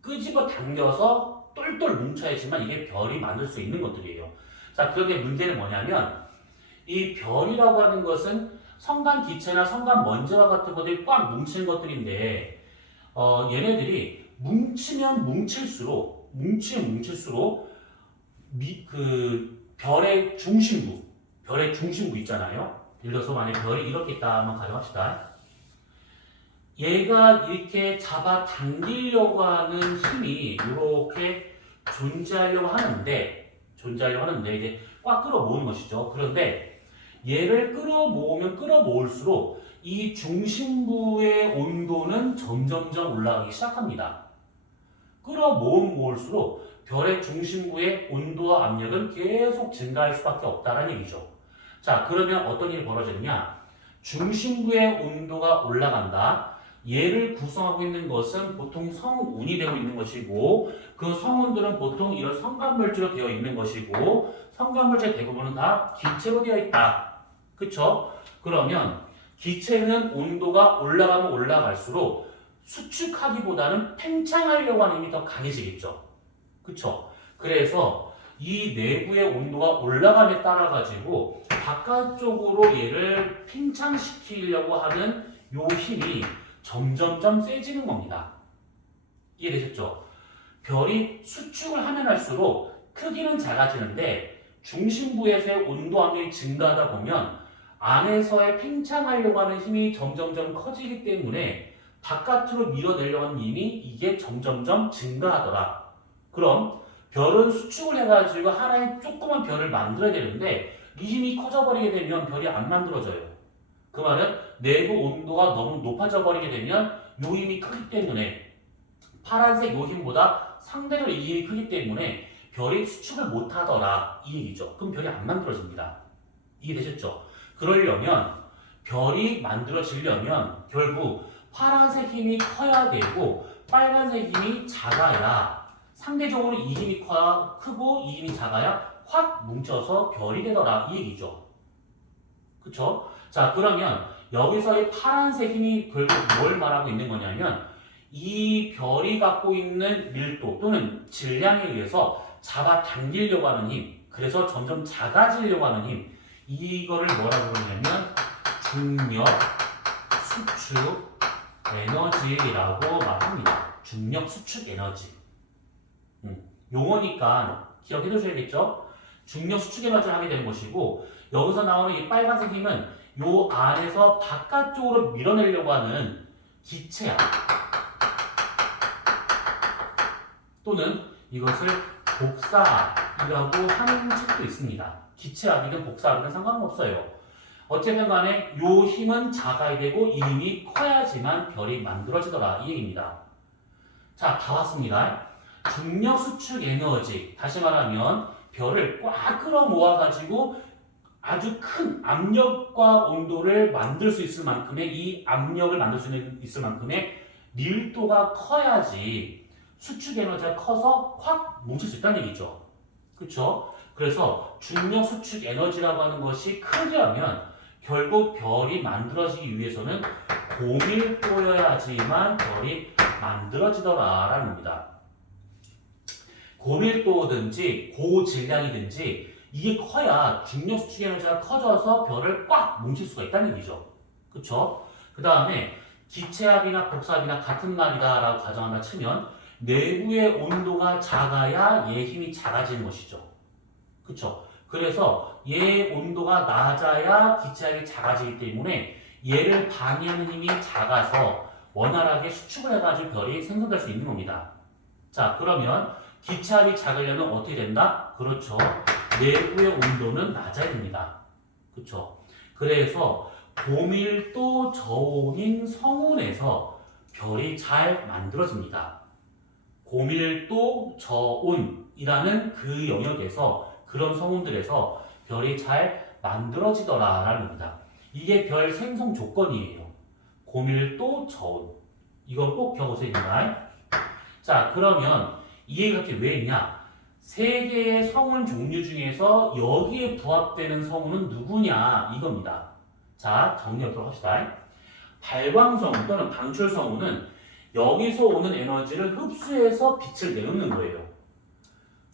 끄집어 당겨서 똘똘 뭉쳐야지만 이게 별이 만들 수 있는 것들이에요. 자, 그런데 문제는 뭐냐면 이 별이라고 하는 것은 성간 기체나 성간 먼지와 같은 것들이 꽉 뭉치는 것들인데 얘네들이 뭉치면 뭉칠수록 별의 중심부 있잖아요. 예를 들어서 만약에 별이 이렇게 있다 한번 가정합시다. 얘가 이렇게 잡아 당기려고 하는 힘이 이렇게 존재하려고 하는데 이제 꽉 끌어모으는 것이죠. 그런데 얘를 끌어모으면 끌어모을수록 이 중심부의 온도는 점점점 올라가기 시작합니다. 끌어모을수록 별의 중심부의 온도와 압력은 계속 증가할 수밖에 없다는 얘기죠. 자, 그러면 어떤 일이 벌어지느냐? 중심부의 온도가 올라간다. 얘를 구성하고 있는 것은 보통 성운이 되고 있는 것이고 그 성운들은 보통 이런 성간물질로 되어 있는 것이고 성간물질 대부분은 다 기체로 되어 있다. 그쵸? 그러면 기체는 온도가 올라가면 올라갈수록 수축하기보다는 팽창하려고 하는 힘이 더 강해지겠죠. 그쵸? 그래서 이 내부의 온도가 올라감에 따라 가지고 바깥쪽으로 얘를 팽창시키려고 하는 요 힘이 점점점 세지는 겁니다. 이해되셨죠? 별이 수축을 하면 할수록 크기는 작아지는데 중심부에서의 온도 압력이 증가하다 보면 안에서의 팽창하려고 하는 힘이 점점점 커지기 때문에 바깥으로 밀어내려고 하는 힘이 이게 점점점 증가하더라. 그럼 별은 수축을 해가지고 하나의 조그만 별을 만들어야 되는데 이 힘이 커져버리게 되면 별이 안 만들어져요. 그 말은 내부 온도가 너무 높아져 버리게 되면 요 힘이 크기 때문에 파란색 요 힘보다 상대적으로 이 힘이 크기 때문에 별이 수축을 못하더라 이 얘기죠. 그럼 별이 안 만들어집니다. 이해되셨죠? 그러려면 별이 만들어지려면 결국 파란색 힘이 커야 되고 빨간색 힘이 작아야 상대적으로 이 힘이 크고 이 힘이 작아야 확 뭉쳐서 별이 되더라 이 얘기죠. 그쵸? 자, 그러면 여기서의 파란색 힘이 결국 뭘 말하고 있는 거냐면 이 별이 갖고 있는 밀도 또는 질량에 의해서 잡아당기려고 하는 힘, 그래서 점점 작아지려고 하는 힘, 이거를 뭐라고 그러냐면 중력 수축 에너지라고 말합니다. 중력 수축 에너지. 용어니까 기억해 두셔야겠죠? 중력 수축 에너지를 하게 되는 것이고, 여기서 나오는 이 빨간색 힘은 요 안에서 바깥쪽으로 밀어내려고 하는 기체압 또는 이것을 복사압이라고 하는 책도 있습니다. 기체압이든 복사압이든 상관없어요. 어쨌든 간에 요 힘은 작아야 되고 이 힘이 커야지만 별이 만들어지더라 이 얘기입니다. 자, 다 왔습니다. 중력 수축 에너지, 다시 말하면 별을 꽉 끌어 모아 가지고 아주 큰 압력과 온도를 만들 수 있을 만큼의 이 압력을 만들 수 있을 만큼의 밀도가 커야지 수축 에너지가 커서 확 뭉칠 수 있다는 얘기죠. 그렇죠? 그래서 중력 수축 에너지라고 하는 것이 크려면 결국 별이 만들어지기 위해서는 고밀도여야지만 별이 만들어지더라라는 겁니다. 고밀도든지 고질량이든지 이게 커야 중력 수축 에너지가 커져서 별을 꽉 뭉칠 수가 있다는 얘기죠. 그쵸? 그 다음에 기체압이나 복사압이나 같은 말이다 라고 가정한다 치면 내부의 온도가 작아야 얘 힘이 작아지는 것이죠. 그쵸? 그래서 얘 온도가 낮아야 기체압이 작아지기 때문에 얘를 방해하는 힘이 작아서 원활하게 수축을 해가지고 별이 생성될 수 있는 겁니다. 자, 그러면 기체압이 작으려면 어떻게 된다? 그렇죠. 내부의 온도는 낮아야 됩니다. 그렇죠. 그래서 고밀도 저온인 성운에서 별이 잘 만들어집니다. 고밀도 저온이라는 그 영역에서 그런 성운들에서 별이 잘 만들어지더라라는 겁니다. 이게 별 생성 조건이에요. 고밀도 저온. 이건 꼭 적으세요. 자, 그러면 이 얘기가 왜 있냐? 세 개의 성운 종류 중에서 여기에 부합되는 성운은 누구냐? 이겁니다. 자, 정리하도록 합시다. 발광성운 또는 방출성운은 여기서 오는 에너지를 흡수해서 빛을 내놓는 거예요.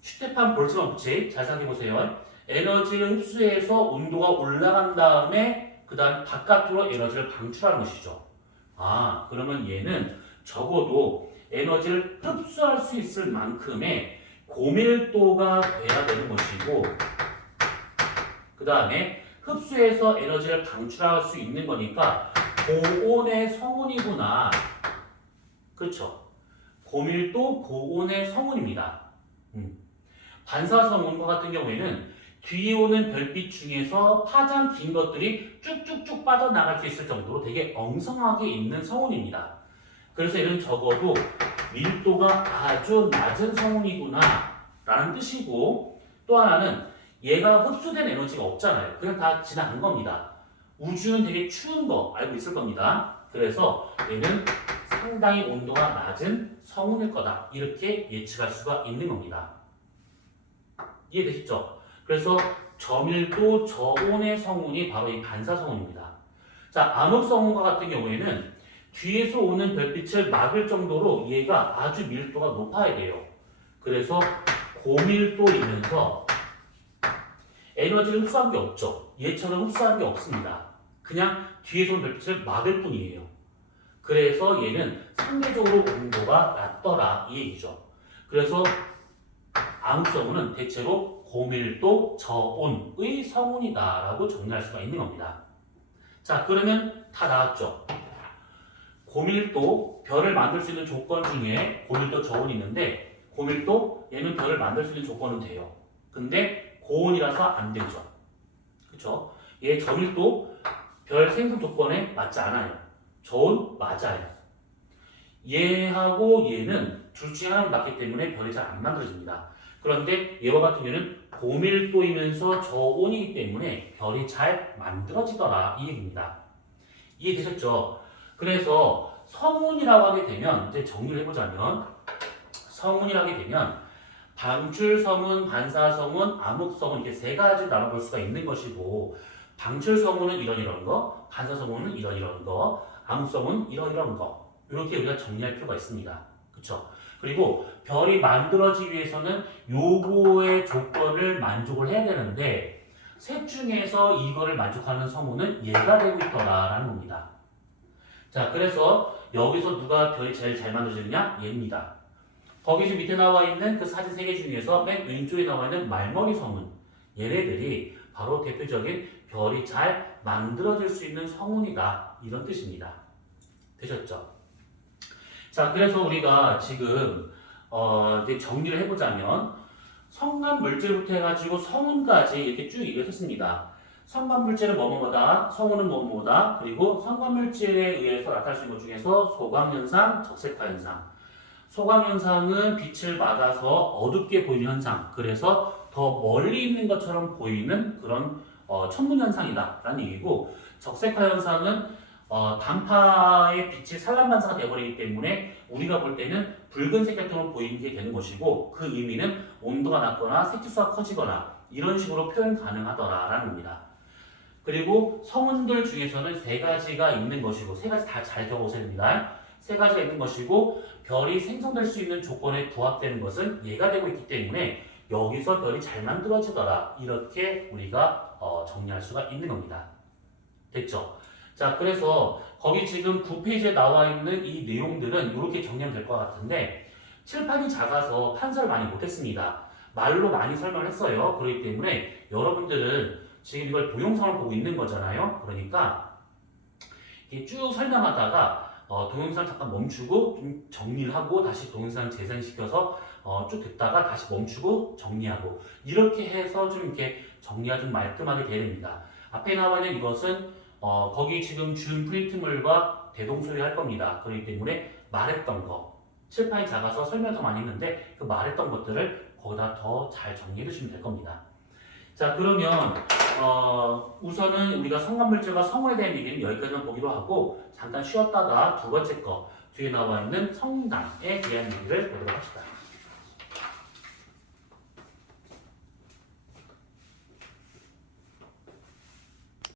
슈테판 볼츠만 법칙 잘 생각해보세요. 에너지를 흡수해서 온도가 올라간 다음에 그 다음 바깥으로 에너지를 방출하는 것이죠. 아, 그러면 얘는 적어도 에너지를 흡수할 수 있을 만큼의 고밀도가 돼야 되는 것이고, 그 다음에 흡수해서 에너지를 방출할 수 있는 거니까 고온의 성운이구나. 그렇죠? 고밀도 고온의 성운입니다. 반사성운과 같은 경우에는 뒤에 오는 별빛 중에서 파장 긴 것들이 쭉쭉쭉 빠져나갈 수 있을 정도로 되게 엉성하게 있는 성운입니다. 그래서 얘는 적어도 밀도가 아주 낮은 성운이구나 라는 뜻이고, 또 하나는 얘가 흡수된 에너지가 없잖아요. 그냥 다 지나간 겁니다. 우주는 되게 추운 거 알고 있을 겁니다. 그래서 얘는 상당히 온도가 낮은 성운일 거다, 이렇게 예측할 수가 있는 겁니다. 이해되시죠? 그래서 저밀도 저온의 성운이 바로 이 반사성운입니다. 자, 암흑성운과 같은 경우에는 뒤에서 오는 별빛을 막을 정도로 얘가 아주 밀도가 높아야 돼요. 그래서 고밀도이면서 에너지를 흡수한 게 없죠. 얘처럼 흡수한 게 없습니다. 그냥 뒤에서 오는 별빛을 막을 뿐이에요. 그래서 얘는 상대적으로 온도가 낮더라 이 얘기죠. 그래서 암흑성운은 대체로 고밀도 저온의 성운이다 라고 정리할 수가 있는 겁니다. 자, 그러면 다 나왔죠. 고밀도, 별을 만들 수 있는 조건 중에 고밀도 저온이 있는데, 고밀도, 얘는 별을 만들 수 있는 조건은 돼요. 근데 고온이라서 안 되죠. 그쵸? 얘 저밀도, 별 생성 조건에 맞지 않아요. 저온 맞아요. 얘하고 얘는 둘 중에 하나는 맞기 때문에 별이 잘 안 만들어집니다. 그런데 얘와 같은 경우는 고밀도이면서 저온이기 때문에 별이 잘 만들어지더라 이 얘기입니다. 이해되셨죠? 그래서 성운이라고 하게 되면, 이제 정리를 해보자면, 성운이라고 하게 되면 방출성운, 반사성운, 암흑성운 이렇게 세 가지 나눠볼 수가 있는 것이고, 방출성분은 이런 거, 반사성분은 이런 거, 암흑성분은 이런 거. 이렇게 우리가 정리할 필요가 있습니다. 그쵸? 그리고 별이 만들어지기 위해서는 요거의 조건을 만족을 해야 되는데 셋 중에서 이거를 만족하는 성분은 얘가 되고 있더라라는 겁니다. 자, 그래서 여기서 누가 별이 제일 잘 만들어지느냐? 얘입니다. 거기 지금 밑에 나와 있는 그 사진 3개 중에서 맨 왼쪽에 나와 있는 말머리 성분 얘네들이 바로 대표적인 별이 잘 만들어질 수 있는 성분이다 이런 뜻입니다. 되셨죠? 자, 그래서 우리가 지금 이제 정리를 해보자면 성간 물질부터 해가지고 성운까지 이렇게 쭉 얘기를 했습니다. 성간 물질은 뭐뭐다, 성운은 뭐뭐다, 그리고 성간 물질에 의해서 나타날 수 있는 것 중에서 소강 현상, 적색화 현상. 소강 현상은 빛을 받아서 어둡게 보이는 현상, 그래서 더 멀리 있는 것처럼 보이는 그런 천문 현상이다라는 얘기고, 적색화 현상은 단파의 빛이 산란반사가 되어버리기 때문에 우리가 볼 때는 붉은색 계통으로 보이는 게 되는 것이고, 그 의미는 온도가 낮거나 색지수가 커지거나 이런 식으로 표현 가능하더라라는 겁니다. 그리고 성운들 중에서는 3가지가 있는 것이고, 3가지 다 잘 적어보셔야 됩니다. 3가지가 있는 것이고, 별이 생성될 수 있는 조건에 부합되는 것은 얘가 되고 있기 때문에 여기서 별이 잘 만들어지더라 이렇게 우리가 정리할 수가 있는 겁니다. 됐죠? 자, 그래서 거기 지금 9페이지에 나와 있는 이 내용들은 이렇게 정리하면 될 것 같은데 칠판이 작아서 판서를 많이 못했습니다. 말로 많이 설명을 했어요. 그렇기 때문에 여러분들은 지금 이걸 동영상을 보고 있는 거잖아요. 그러니까 이렇게 쭉 설명하다가 동영상 잠깐 멈추고 좀 정리를 하고 다시 동영상 재생시켜서 쭉 듣다가 다시 멈추고 정리하고 이렇게 해서 좀 이렇게 정리가 좀 말끔하게 됩니다. 앞에 나와 있는 이것은 거기 지금 준 프린트물과 대동소이 할 겁니다. 그렇기 때문에 말했던 거, 칠판이 작아서 설명을 더 많이 했는데 그 말했던 것들을 거기다 더 잘 정리해 주시면 될 겁니다. 자, 그러면 우선은 우리가 성간물질과 성운에 대한 얘기는 여기까지만 보기로 하고 잠깐 쉬었다가 두 번째 거 뒤에 나와 있는 성당에 대한 얘기를 보도록 합시다.